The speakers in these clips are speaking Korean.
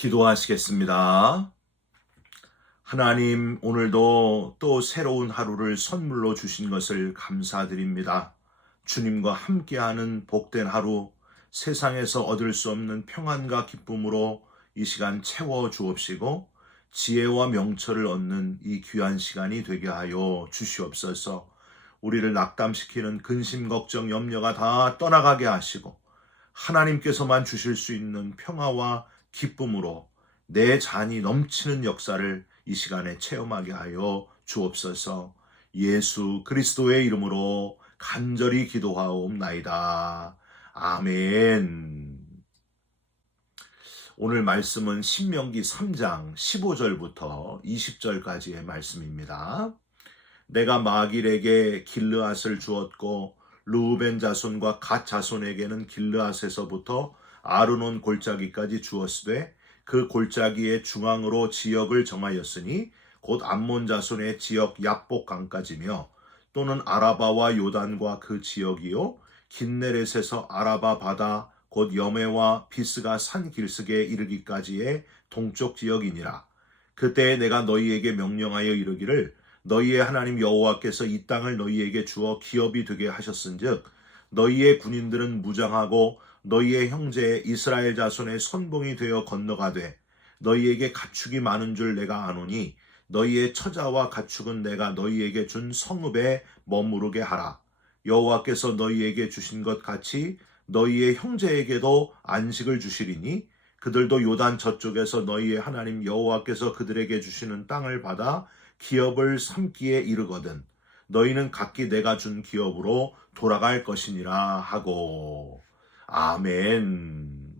기도하시겠습니다. 하나님, 오늘도 또 새로운 하루를 선물로 주신 것을 감사드립니다. 주님과 함께하는 복된 하루, 세상에서 얻을 수 없는 평안과 기쁨으로 이 시간 채워 주옵시고 지혜와 명철을 얻는 이 귀한 시간이 되게 하여 주시옵소서. 우리를 낙담시키는 근심, 걱정, 염려가 다 떠나가게 하시고 하나님께서만 주실 수 있는 평화와 기쁨으로 내 잔이 넘치는 역사를 이 시간에 체험하게 하여 주옵소서. 예수 그리스도의 이름으로 간절히 기도하옵나이다. 아멘. 오늘 말씀은 신명기 3장 15절부터 20절까지의 말씀입니다. 내가 마길에게 길르앗을 주었고 르우벤 자손과 갓 자손에게는 길르앗에서부터 아르논 골짜기까지 주었으되 그 골짜기의 중앙으로 지역을 정하였으니 곧 암몬 자손의 지역 약복강까지며 또는 아라바와 요단과 그 지역이요 긴네렛에서 아라바 바다 곧 여메와 비스가 산 길스게 이르기까지의 동쪽 지역이니라. 그때에 내가 너희에게 명령하여 이르기를 너희의 하나님 여호와께서 이 땅을 너희에게 주어 기업이 되게 하셨은즉 너희의 군인들은 무장하고 너희의 형제 이스라엘 자손의 선봉이 되어 건너가되 너희에게 가축이 많은 줄 내가 아노니 너희의 처자와 가축은 내가 너희에게 준 성읍에 머무르게 하라. 여호와께서 너희에게 주신 것 같이 너희의 형제에게도 안식을 주시리니 그들도 요단 저쪽에서 너희의 하나님 여호와께서 그들에게 주시는 땅을 받아 기업을 삼기에 이르거든 너희는 각기 내가 준 기업으로 돌아갈 것이니라 하고. 아멘.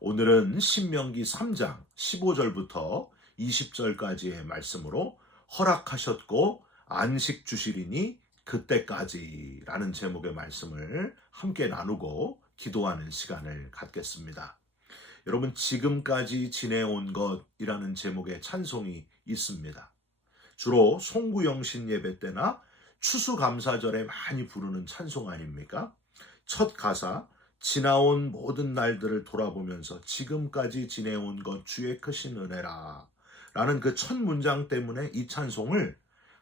오늘은 신명기 3장 15절부터 20절까지의 말씀으로 허락하셨고 안식 주시리니 그때까지라는 제목의 말씀을 함께 나누고 기도하는 시간을 갖겠습니다. 여러분, 지금까지 지내온 것이라는 제목의 찬송이 있습니다. 주로 송구영신 예배 때나 추수감사절에 많이 부르는 찬송 아닙니까? 첫 가사, 지나온 모든 날들을 돌아보면서 지금까지 지내온 것 주의 크신 은혜라 라는 그 첫 문장 때문에 이 찬송을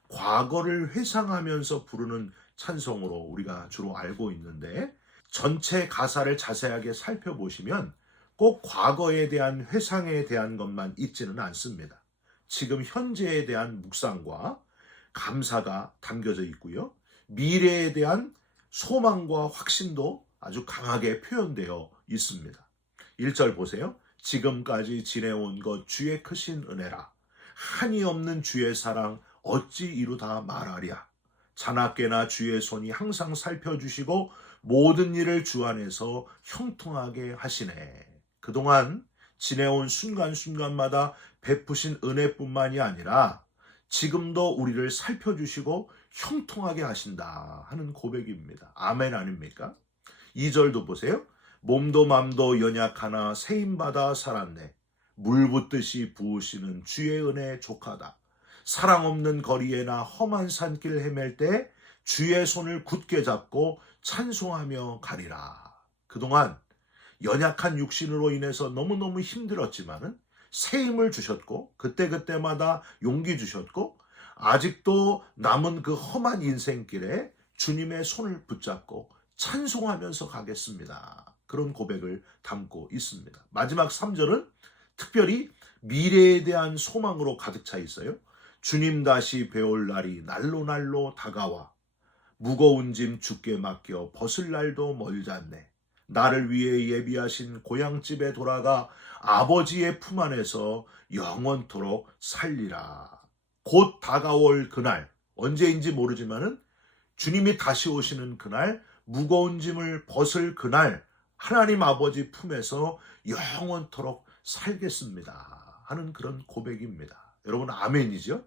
과거를 회상하면서 부르는 찬송으로 우리가 주로 알고 있는데, 전체 가사를 자세하게 살펴보시면 꼭 과거에 대한 회상에 대한 것만 있지는 않습니다. 지금 현재에 대한 묵상과 감사가 담겨져 있고요. 미래에 대한 소망과 확신도 아주 강하게 표현되어 있습니다. 1절 보세요. 지금까지 지내온 것 주의 크신 은혜라. 한이 없는 주의 사랑 어찌 이루다 말하랴. 자나깨나 주의 손이 항상 살펴주시고 모든 일을 주 안에서 형통하게 하시네. 그동안 지내온 순간순간마다 베푸신 은혜뿐만이 아니라 지금도 우리를 살펴주시고 형통하게 하신다 하는 고백입니다. 아멘 아닙니까? 2절도 보세요. 몸도 맘도 연약하나 세임받아 살았네. 물 붓듯이 부으시는 주의 은혜 족하다. 사랑 없는 거리에나 험한 산길 헤맬 때 주의 손을 굳게 잡고 찬송하며 가리라. 그동안 연약한 육신으로 인해서 너무너무 힘들었지만은 새 힘을 주셨고 그때그때마다 용기 주셨고 아직도 남은 그 험한 인생길에 주님의 손을 붙잡고 찬송하면서 가겠습니다. 그런 고백을 담고 있습니다. 마지막 3절은 특별히 미래에 대한 소망으로 가득 차 있어요. 주님 다시 배울 날이 날로 다가와 무거운 짐 주께 맡겨 벗을 날도 멀잖네. 나를 위해 예비하신 고향집에 돌아가 아버지의 품 안에서 영원토록 살리라. 곧 다가올 그날, 언제인지 모르지만은 주님이 다시 오시는 그날, 무거운 짐을 벗을 그날 하나님 아버지 품에서 영원토록 살겠습니다 하는 그런 고백입니다. 여러분, 아멘이죠?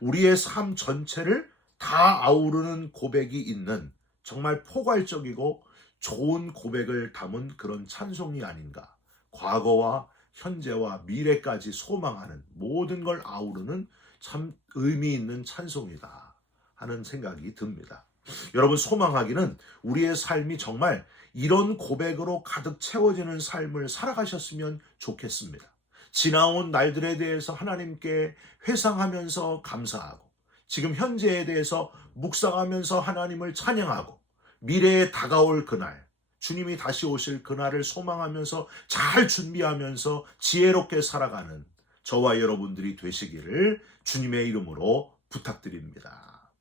우리의 삶 전체를 다 아우르는 고백이 있는 정말 포괄적이고 좋은 고백을 담은 그런 찬송이 아닌가. 과거와 현재와 미래까지 소망하는 모든 걸 아우르는 참 의미 있는 찬송이다 하는 생각이 듭니다. 여러분, 소망하기는 우리의 삶이 정말 이런 고백으로 가득 채워지는 삶을 살아가셨으면 좋겠습니다. 지나온 날들에 대해서 하나님께 회상하면서 감사하고, 지금 현재에 대해서 묵상하면서 하나님을 찬양하고, 미래에 다가올 그날, 주님이 다시 오실 그날을 소망하면서 잘 준비하면서 지혜롭게 살아가는 저와 여러분들이 되시기를 주님의 이름으로 부탁드립니다.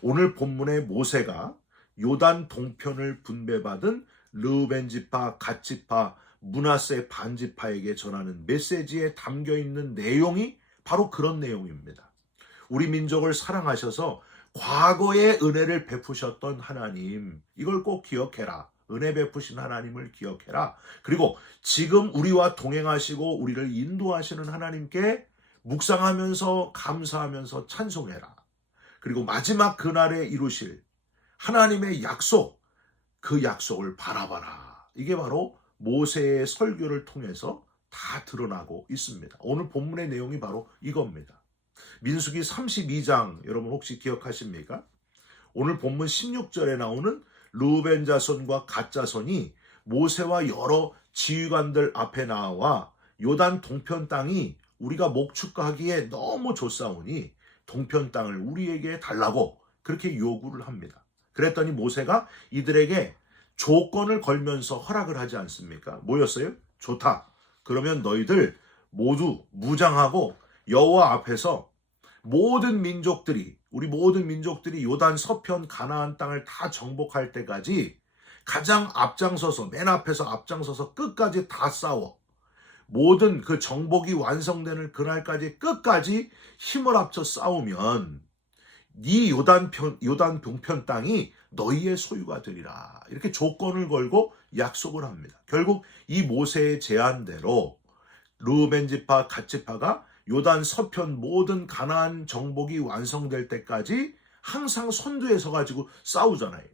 오늘 본문의 모세가 요단 동편을 분배받은 르우벤 지파, 갓 지파, 므낫세 반 지파에게 전하는 메시지에 담겨 있는 내용이 바로 그런 내용입니다. 우리 민족을 사랑하셔서 과거의 은혜를 베푸셨던 하나님, 이걸 꼭 기억해라. 은혜 베푸신 하나님을 기억해라. 그리고 지금 우리와 동행하시고 우리를 인도하시는 하나님께 묵상하면서 감사하면서 찬송해라. 그리고 마지막 그날에 이루실 하나님의 약속, 그 약속을 바라봐라. 이게 바로 모세의 설교를 통해서 다 드러나고 있습니다. 오늘 본문의 내용이 바로 이겁니다. 민수기 32장 여러분 혹시 기억하십니까? 오늘 본문 16절에 나오는 르우벤 자손과 갓 자손이 모세와 여러 지휘관들 앞에 나와 요단 동편 땅이 우리가 목축하기에 너무 좋사오니 동편 땅을 우리에게 달라고 그렇게 요구를 합니다. 그랬더니 모세가 이들에게 조건을 걸면서 허락을 하지 않습니까? 뭐였어요? 좋다. 그러면 너희들 모두 무장하고 여호와 앞에서 모든 민족들이, 우리 모든 민족들이 요단 서편 가나안 땅을 다 정복할 때까지 가장 앞장서서, 맨 앞에서 앞장서서 끝까지 다 싸워. 모든 그 정복이 완성되는 그날까지 끝까지 힘을 합쳐 싸우면 네 요단 동편 땅이 너희의 소유가 되리라. 이렇게 조건을 걸고 약속을 합니다. 결국 이 모세의 제안대로 르우벤 지파, 갓 지파가 요단 서편 모든 가나안 정복이 완성될 때까지 항상 선두에 서가지고 싸우잖아요.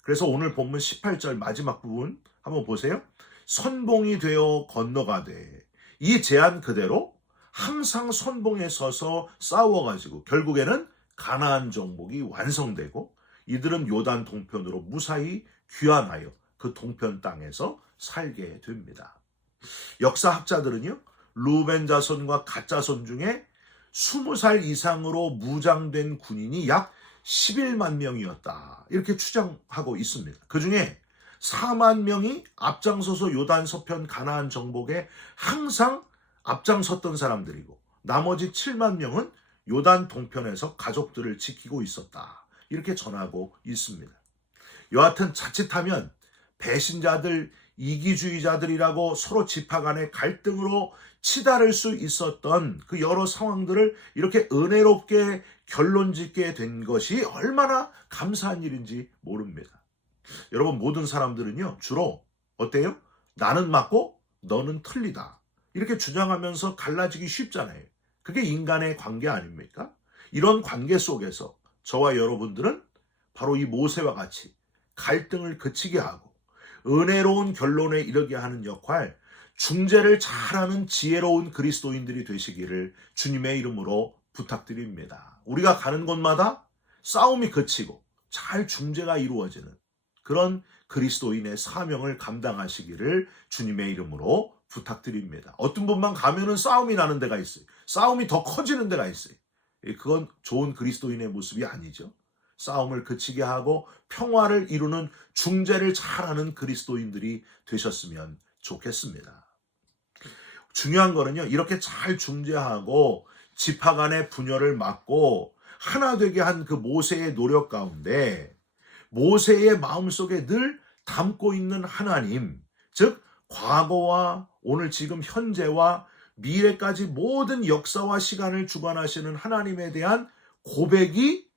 그래서 오늘 본문 18절 마지막 부분 한번 보세요. 선봉이 되어 건너가되, 이 제안 그대로 항상 선봉에 서서 싸워가지고 결국에는 가나안 정복이 완성되고 이들은 요단 동편으로 무사히 귀환하여 그 동편 땅에서 살게 됩니다. 역사학자들은요, 르우벤 자손과 갓 자손 중에 20살 이상으로 무장된 군인이 약 11만 명이었다. 이렇게 추정하고 있습니다. 그 중에 4만 명이 앞장서서 요단 서편 가나안 정복에 항상 앞장섰던 사람들이고, 나머지 7만 명은 요단 동편에서 가족들을 지키고 있었다. 이렇게 전하고 있습니다. 여하튼 자칫하면 배신자들, 이기주의자들이라고 서로 지파 간의 갈등으로 치달을 수 있었던 그 여러 상황들을 이렇게 은혜롭게 결론짓게 된 것이 얼마나 감사한 일인지 모릅니다. 여러분, 모든 사람들은요, 주로 어때요? 나는 맞고 너는 틀리다. 이렇게 주장하면서 갈라지기 쉽잖아요. 그게 인간의 관계 아닙니까? 이런 관계 속에서 저와 여러분들은 바로 이 모세와 같이 갈등을 그치게 하고 은혜로운 결론에 이르게 하는 역할, 중재를 잘하는 지혜로운 그리스도인들이 되시기를 주님의 이름으로 부탁드립니다. 우리가 가는 곳마다 싸움이 그치고 잘 중재가 이루어지는 그런 그리스도인의 사명을 감당하시기를 주님의 이름으로 부탁드립니다. 어떤 분만 가면은 싸움이 나는 데가 있어요. 싸움이 더 커지는 데가 있어요. 그건 좋은 그리스도인의 모습이 아니죠. 싸움을 그치게 하고 평화를 이루는 중재를 잘하는 그리스도인들이 되셨으면 좋겠습니다. 중요한 거는요, 이렇게 잘 중재하고 지파 간의 분열을 막고 하나 되게 한 그 모세의 노력 가운데 모세의 마음속에 늘 담고 있는 하나님, 즉 과거와 오늘 지금 현재와 미래까지 모든 역사와 시간을 주관하시는 하나님에 대한 고백이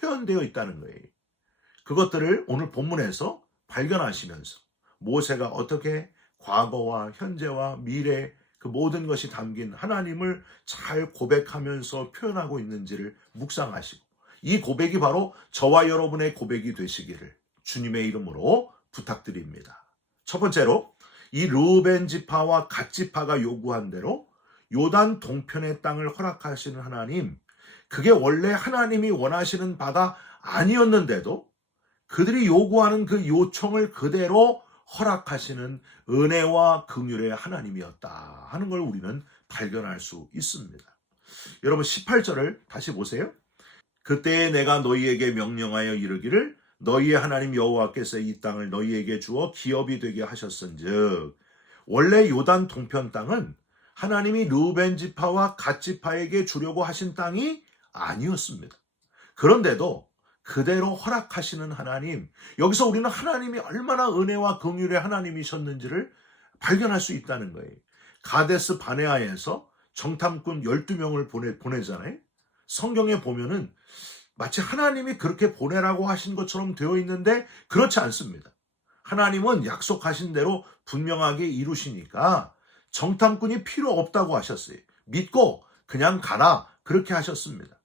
표현되어 있다는 거예요. 그것들을 오늘 본문에서 발견하시면서 모세가 어떻게 과거와 현재와 미래 그 모든 것이 담긴 하나님을 잘 고백하면서 표현하고 있는지를 묵상하시고, 이 고백이 바로 저와 여러분의 고백이 되시기를 주님의 이름으로 부탁드립니다. 첫 번째로 이 르우벤 지파와 갓 지파가 요구한 대로 요단 동편의 땅을 허락하시는 하나님, 그게 원래 하나님이 원하시는 바가 아니었는데도 그들이 요구하는 그 요청을 그대로 허락하시는 은혜와 긍휼의 하나님이었다 하는 걸 우리는 발견할 수 있습니다. 여러분 18절을 다시 보세요. 그때에 내가 너희에게 명령하여 이르기를 너희의 하나님 여호와께서 이 땅을 너희에게 주어 기업이 되게 하셨은즉, 원래 요단 동편 땅은 하나님이 르우벤 지파와 갓 지파에게 주려고 하신 땅이 아니었습니다. 그런데도 그대로 허락하시는 하나님, 여기서 우리는 하나님이 얼마나 은혜와 긍휼의 하나님이셨는지를 발견할 수 있다는 거예요. 가데스 바네아에서 정탐꾼 12명을 보내잖아요. 성경에 보면은 마치 하나님이 그렇게 보내라고 하신 것처럼 되어 있는데 그렇지 않습니다. 하나님은 약속하신 대로 분명하게 이루시니까 정탐꾼이 필요 없다고 하셨어요. 믿고 그냥 가라, 그렇게 하셨습니다.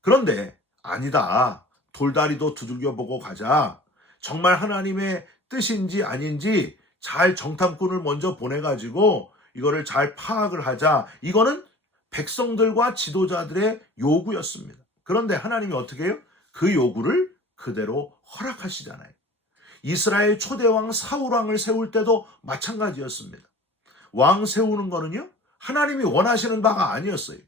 그런데 아니다, 돌다리도 두들겨보고 가자, 정말 하나님의 뜻인지 아닌지 잘 정탐꾼을 먼저 보내가지고 이거를 잘 파악을 하자, 이거는 백성들과 지도자들의 요구였습니다. 그런데 하나님이 어떻게 해요? 그 요구를 그대로 허락하시잖아요. 이스라엘 초대왕 사울왕을 세울 때도 마찬가지였습니다. 왕 세우는 거는요, 하나님이 원하시는 바가 아니었어요.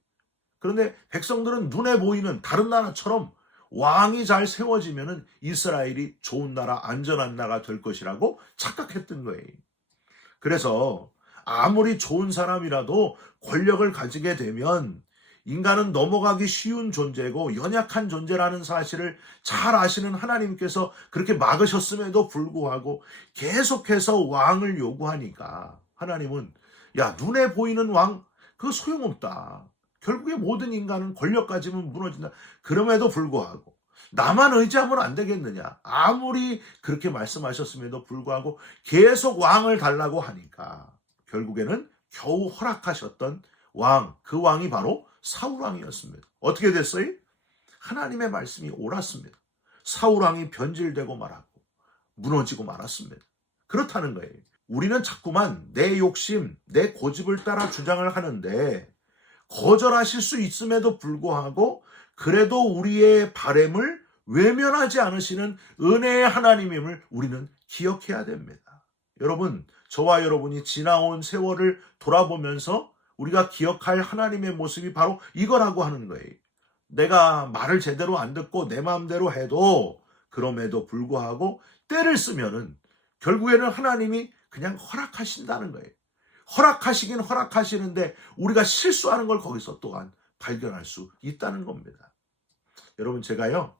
그런데 백성들은 눈에 보이는 다른 나라처럼 왕이 잘 세워지면은 이스라엘이 좋은 나라, 안전한 나라가 될 것이라고 착각했던 거예요. 그래서 아무리 좋은 사람이라도 권력을 가지게 되면 인간은 넘어가기 쉬운 존재고 연약한 존재라는 사실을 잘 아시는 하나님께서 그렇게 막으셨음에도 불구하고 계속해서 왕을 요구하니까 하나님은 야, 눈에 보이는 왕 그거 소용없다. 결국에 모든 인간은 권력 가지면 무너진다. 그럼에도 불구하고 나만 의지하면 안 되겠느냐. 아무리 그렇게 말씀하셨음에도 불구하고 계속 왕을 달라고 하니까 결국에는 겨우 허락하셨던 왕, 그 왕이 바로 사울왕이었습니다. 어떻게 됐어요? 하나님의 말씀이 옳았습니다. 사울왕이 변질되고 말았고 무너지고 말았습니다. 그렇다는 거예요. 우리는 자꾸만 내 욕심, 내 고집을 따라 주장을 하는데 거절하실 수 있음에도 불구하고 그래도 우리의 바램을 외면하지 않으시는 은혜의 하나님임을 우리는 기억해야 됩니다. 여러분, 저와 여러분이 지나온 세월을 돌아보면서 우리가 기억할 하나님의 모습이 바로 이거라고 하는 거예요. 내가 말을 제대로 안 듣고 내 마음대로 해도 그럼에도 불구하고 때를 쓰면은 결국에는 하나님이 그냥 허락하신다는 거예요. 허락하시긴 허락하시는데 우리가 실수하는 걸 거기서 또한 발견할 수 있다는 겁니다. 여러분, 제가요,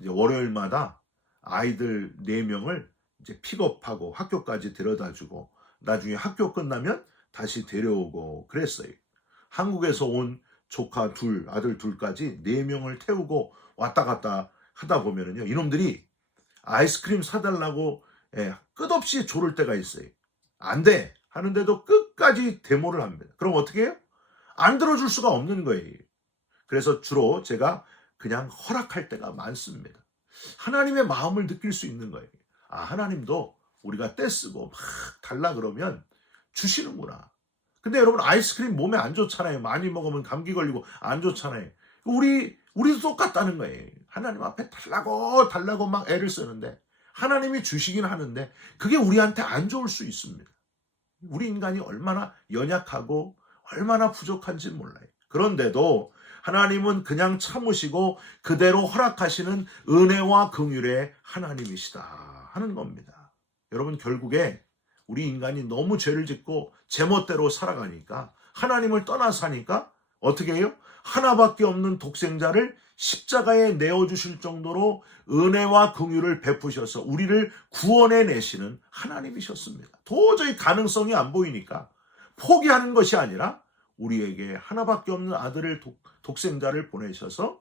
이제 월요일마다 아이들 4명을 이제 픽업하고 학교까지 데려다 주고 나중에 학교 끝나면 다시 데려오고 그랬어요. 한국에서 온 조카 둘, 아들 둘까지 4명을 태우고 왔다 갔다 하다 보면은요, 이놈들이 아이스크림 사달라고 끝없이 조를 때가 있어요. 안 돼 하는데도 끝까지 데모를 합니다. 그럼 어떻게 해요? 안 들어줄 수가 없는 거예요. 그래서 주로 제가 그냥 허락할 때가 많습니다. 하나님의 마음을 느낄 수 있는 거예요. 아, 하나님도 우리가 떼쓰고 막 달라 그러면 주시는구나. 근데 여러분, 아이스크림 몸에 안 좋잖아요. 많이 먹으면 감기 걸리고 안 좋잖아요. 우리도 똑같다는 거예요. 하나님 앞에 달라고 막 애를 쓰는데 하나님이 주시긴 하는데 그게 우리한테 안 좋을 수 있습니다. 우리 인간이 얼마나 연약하고 얼마나 부족한지 몰라요. 그런데도 하나님은 그냥 참으시고 그대로 허락하시는 은혜와 긍휼의 하나님이시다 하는 겁니다. 여러분, 결국에 우리 인간이 너무 죄를 짓고 제멋대로 살아가니까 하나님을 떠나 사니까 어떻게 해요? 하나밖에 없는 독생자를 십자가에 내어주실 정도로 은혜와 긍휼을 베푸셔서 우리를 구원해 내시는 하나님이셨습니다. 도저히 가능성이 안 보이니까 포기하는 것이 아니라 우리에게 하나밖에 없는 아들을 독생자를 보내셔서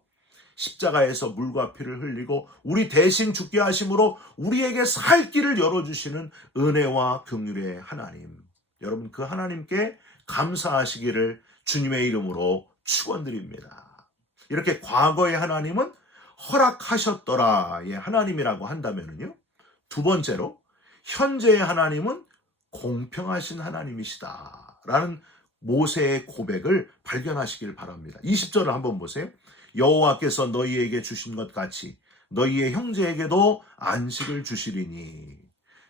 십자가에서 물과 피를 흘리고 우리 대신 죽게 하심으로 우리에게 살 길을 열어주시는 은혜와 긍휼의 하나님. 여러분, 그 하나님께 감사하시기를 주님의 이름으로 축원드립니다. 이렇게 과거의 하나님은 허락하셨더라의 하나님이라고 한다면요, 두 번째로 현재의 하나님은 공평하신 하나님이시다라는 모세의 고백을 발견하시길 바랍니다. 20절을 한번 보세요. 여호와께서 너희에게 주신 것 같이 너희의 형제에게도 안식을 주시리니.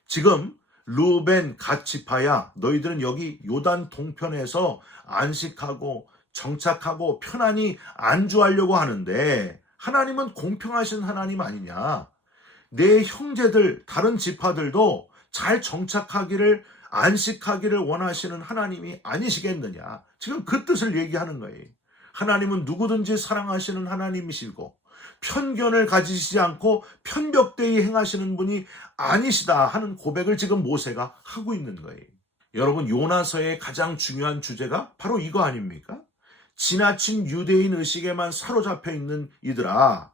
지금 루벤 갓 지파야, 너희들은 여기 요단 동편에서 안식하고 정착하고 편안히 안주하려고 하는데 하나님은 공평하신 하나님 아니냐? 내 형제들, 다른 지파들도 잘 정착하기를, 안식하기를 원하시는 하나님이 아니시겠느냐? 지금 그 뜻을 얘기하는 거예요. 하나님은 누구든지 사랑하시는 하나님이시고 편견을 가지시지 않고 편벽되이 행하시는 분이 아니시다 하는 고백을 지금 모세가 하고 있는 거예요. 여러분, 요나서의 가장 중요한 주제가 바로 이거 아닙니까? 지나친 유대인 의식에만 사로잡혀 있는 이들아,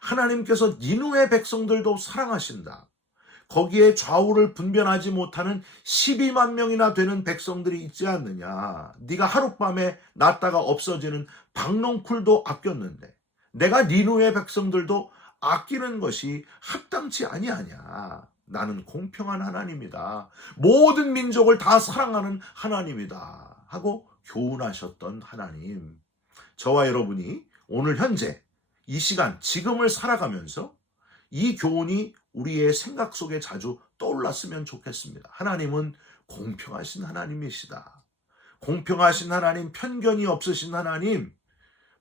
하나님께서 니누의 백성들도 사랑하신다. 거기에 좌우를 분별하지 못하는 12만 명이나 되는 백성들이 있지 않느냐. 네가 하룻밤에 났다가 없어지는 박농쿨도 아꼈는데 내가 니누의 백성들도 아끼는 것이 합당치 아니하냐. 나는 공평한 하나님이다. 모든 민족을 다 사랑하는 하나님이다. 하고 교훈하셨던 하나님. 저와 여러분이 오늘 현재 이 시간, 지금을 살아가면서 이 교훈이 우리의 생각 속에 자주 떠올랐으면 좋겠습니다. 하나님은 공평하신 하나님이시다. 공평하신 하나님, 편견이 없으신 하나님,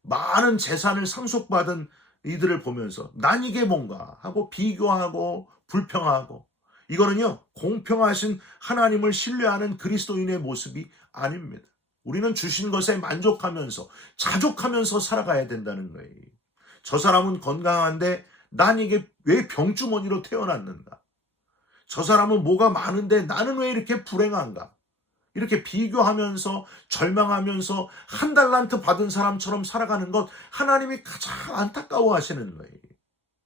많은 재산을 상속받은 이들을 보면서 난 이게 뭔가 하고 비교하고 불평하고, 이거는요, 공평하신 하나님을 신뢰하는 그리스도인의 모습이 아닙니다. 우리는 주신 것에 만족하면서 자족하면서 살아가야 된다는 거예요. 저 사람은 건강한데 난 이게 왜 병주머니로 태어났는가? 저 사람은 뭐가 많은데 나는 왜 이렇게 불행한가? 이렇게 비교하면서 절망하면서 한 달란트 받은 사람처럼 살아가는 것, 하나님이 가장 안타까워하시는 거예요.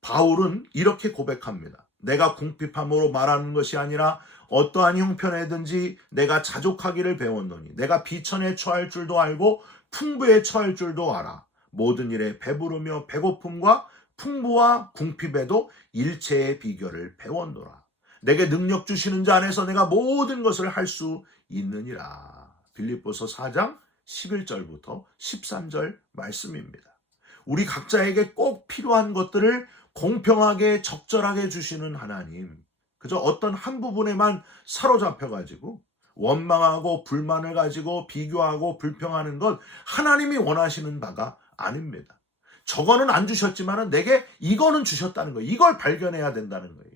바울은 이렇게 고백합니다. 내가 궁핍함으로 말하는 것이 아니라 어떠한 형편에든지 내가 자족하기를 배웠노니 내가 비천에 처할 줄도 알고 풍부에 처할 줄도 알아. 모든 일에 배부르며 배고픔과 풍부와 궁핍에도 일체의 비결을 배웠노라. 내게 능력 주시는 자 안에서 내가 모든 것을 할 수 있느니라. 빌립보서 4장 11절부터 13절 말씀입니다. 우리 각자에게 꼭 필요한 것들을 공평하게 적절하게 주시는 하나님. 그저 어떤 한 부분에만 사로잡혀가지고 원망하고 불만을 가지고 비교하고 불평하는 것, 하나님이 원하시는 바가 아닙니다. 저거는 안 주셨지만 내게 이거는 주셨다는 거예요. 이걸 발견해야 된다는 거예요.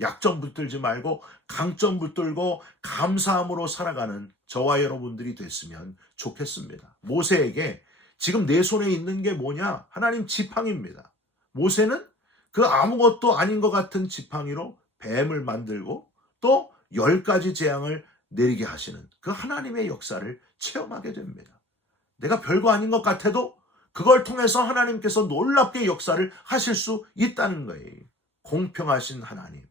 약점 붙들지 말고 강점 붙들고 감사함으로 살아가는 저와 여러분들이 됐으면 좋겠습니다. 모세에게 지금 내 손에 있는 게 뭐냐? 하나님 지팡이입니다. 모세는 그 아무것도 아닌 것 같은 지팡이로 뱀을 만들고 또 10가지 재앙을 내리게 하시는 그 하나님의 역사를 체험하게 됩니다. 내가 별거 아닌 것 같아도 그걸 통해서 하나님께서 놀랍게 역사를 하실 수 있다는 거예요. 공평하신 하나님.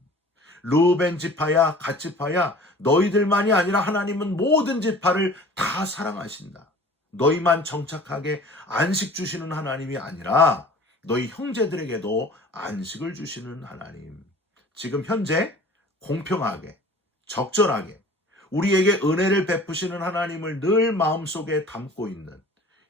루벤 지파야 갓 지파야, 너희들만이 아니라 하나님은 모든 지파를 다 사랑하신다. 너희만 정착하게 안식 주시는 하나님이 아니라 너희 형제들에게도 안식을 주시는 하나님. 지금 현재 공평하게 적절하게 우리에게 은혜를 베푸시는 하나님을 늘 마음속에 담고 있는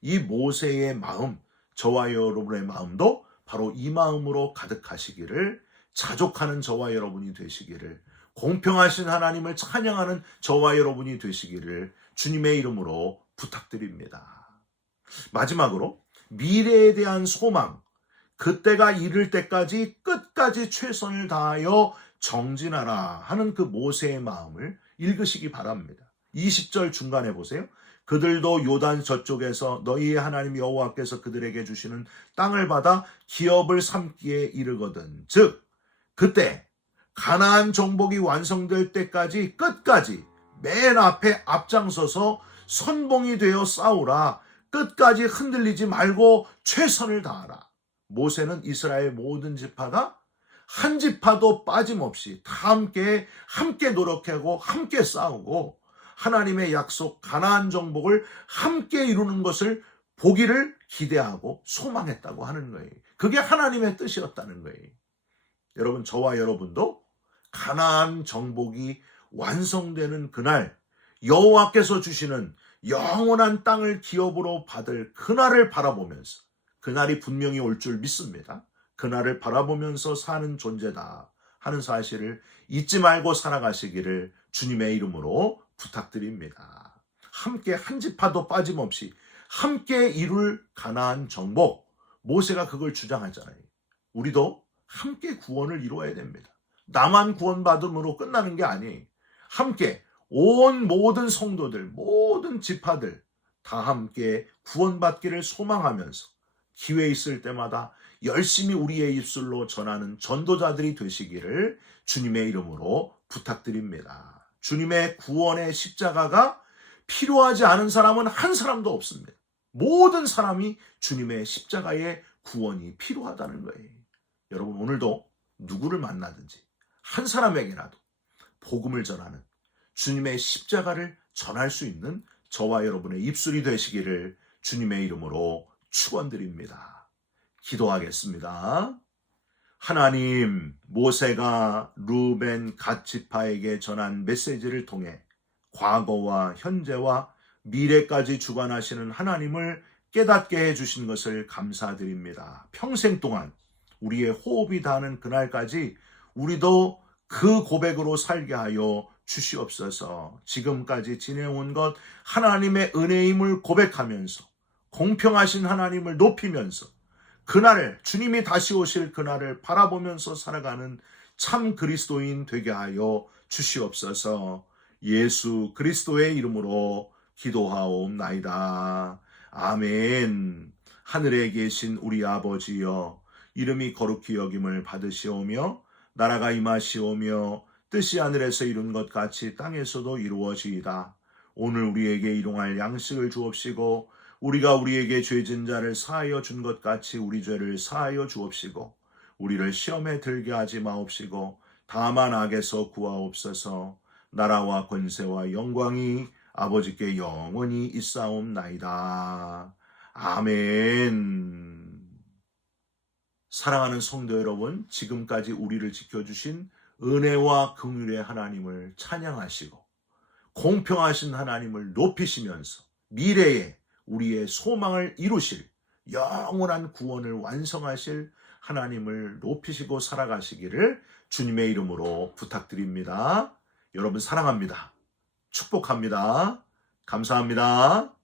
이 모세의 마음, 저와 여러분의 마음도 바로 이 마음으로 가득하시기를, 자족하는 저와 여러분이 되시기를, 공평하신 하나님을 찬양하는 저와 여러분이 되시기를 주님의 이름으로 부탁드립니다. 마지막으로 미래에 대한 소망, 그때가 이를 때까지 끝까지 최선을 다하여 정진하라 하는 그 모세의 마음을 읽으시기 바랍니다. 20절 중간에 보세요. 그들도 요단 저쪽에서 너희의 하나님 여호와께서 그들에게 주시는 땅을 받아 기업을 삼기에 이르거든. 즉 그때 가나안 정복이 완성될 때까지 끝까지 맨 앞에 앞장서서 선봉이 되어 싸우라. 끝까지 흔들리지 말고 최선을 다하라. 모세는 이스라엘 모든 지파가 한 지파도 빠짐없이 다 함께 노력하고 함께 싸우고 하나님의 약속 가나안 정복을 함께 이루는 것을 보기를 기대하고 소망했다고 하는 거예요. 그게 하나님의 뜻이었다는 거예요. 여러분, 저와 여러분도 가나안 정복이 완성되는 그날, 여호와께서 주시는 영원한 땅을 기업으로 받을 그날을 바라보면서, 그날이 분명히 올 줄 믿습니다. 그날을 바라보면서 사는 존재다 하는 사실을 잊지 말고 살아가시기를 주님의 이름으로 부탁드립니다. 함께 한 지파도 빠짐없이 함께 이룰 가나안 정복, 모세가 그걸 주장하잖아요. 우리도 함께 구원을 이루어야 됩니다. 나만 구원받음으로 끝나는 게 아니에요. 함께 온 모든 성도들, 모든 지파들 다 함께 구원받기를 소망하면서 기회 있을 때마다 열심히 우리의 입술로 전하는 전도자들이 되시기를 주님의 이름으로 부탁드립니다. 주님의 구원의 십자가가 필요하지 않은 사람은 한 사람도 없습니다. 모든 사람이 주님의 십자가의 구원이 필요하다는 거예요. 여러분, 오늘도 누구를 만나든지 한 사람에게라도 복음을 전하는 주님의 십자가를 전할 수 있는 저와 여러분의 입술이 되시기를 주님의 이름으로 축원드립니다. 기도하겠습니다. 하나님, 모세가 루벤 갓 지파에게 전한 메시지를 통해 과거와 현재와 미래까지 주관하시는 하나님을 깨닫게 해주신 것을 감사드립니다. 평생 동안 우리의 호흡이 닿는 그날까지 우리도 그 고백으로 살게 하여 주시옵소서. 지금까지 지내온 것 하나님의 은혜임을 고백하면서 공평하신 하나님을 높이면서 그날을, 주님이 다시 오실 그날을 바라보면서 살아가는 참 그리스도인 되게 하여 주시옵소서. 예수 그리스도의 이름으로 기도하옵나이다. 아멘. 하늘에 계신 우리 아버지여, 이름이 거룩히 여김을 받으시오며 나라가 임하시오며 뜻이 하늘에서 이룬 것 같이 땅에서도 이루어지이다. 오늘 우리에게 일용할 양식을 주옵시고 우리가 우리에게 죄진 자를 사하여 준 것 같이 우리 죄를 사하여 주옵시고 우리를 시험에 들게 하지 마옵시고 다만 악에서 구하옵소서. 나라와 권세와 영광이 아버지께 영원히 있사옵나이다. 아멘. 사랑하는 성도 여러분, 지금까지 우리를 지켜주신 은혜와 긍휼의 하나님을 찬양하시고 공평하신 하나님을 높이시면서 미래에 우리의 소망을 이루실 영원한 구원을 완성하실 하나님을 높이시고 살아가시기를 주님의 이름으로 부탁드립니다. 여러분 사랑합니다. 축복합니다. 감사합니다.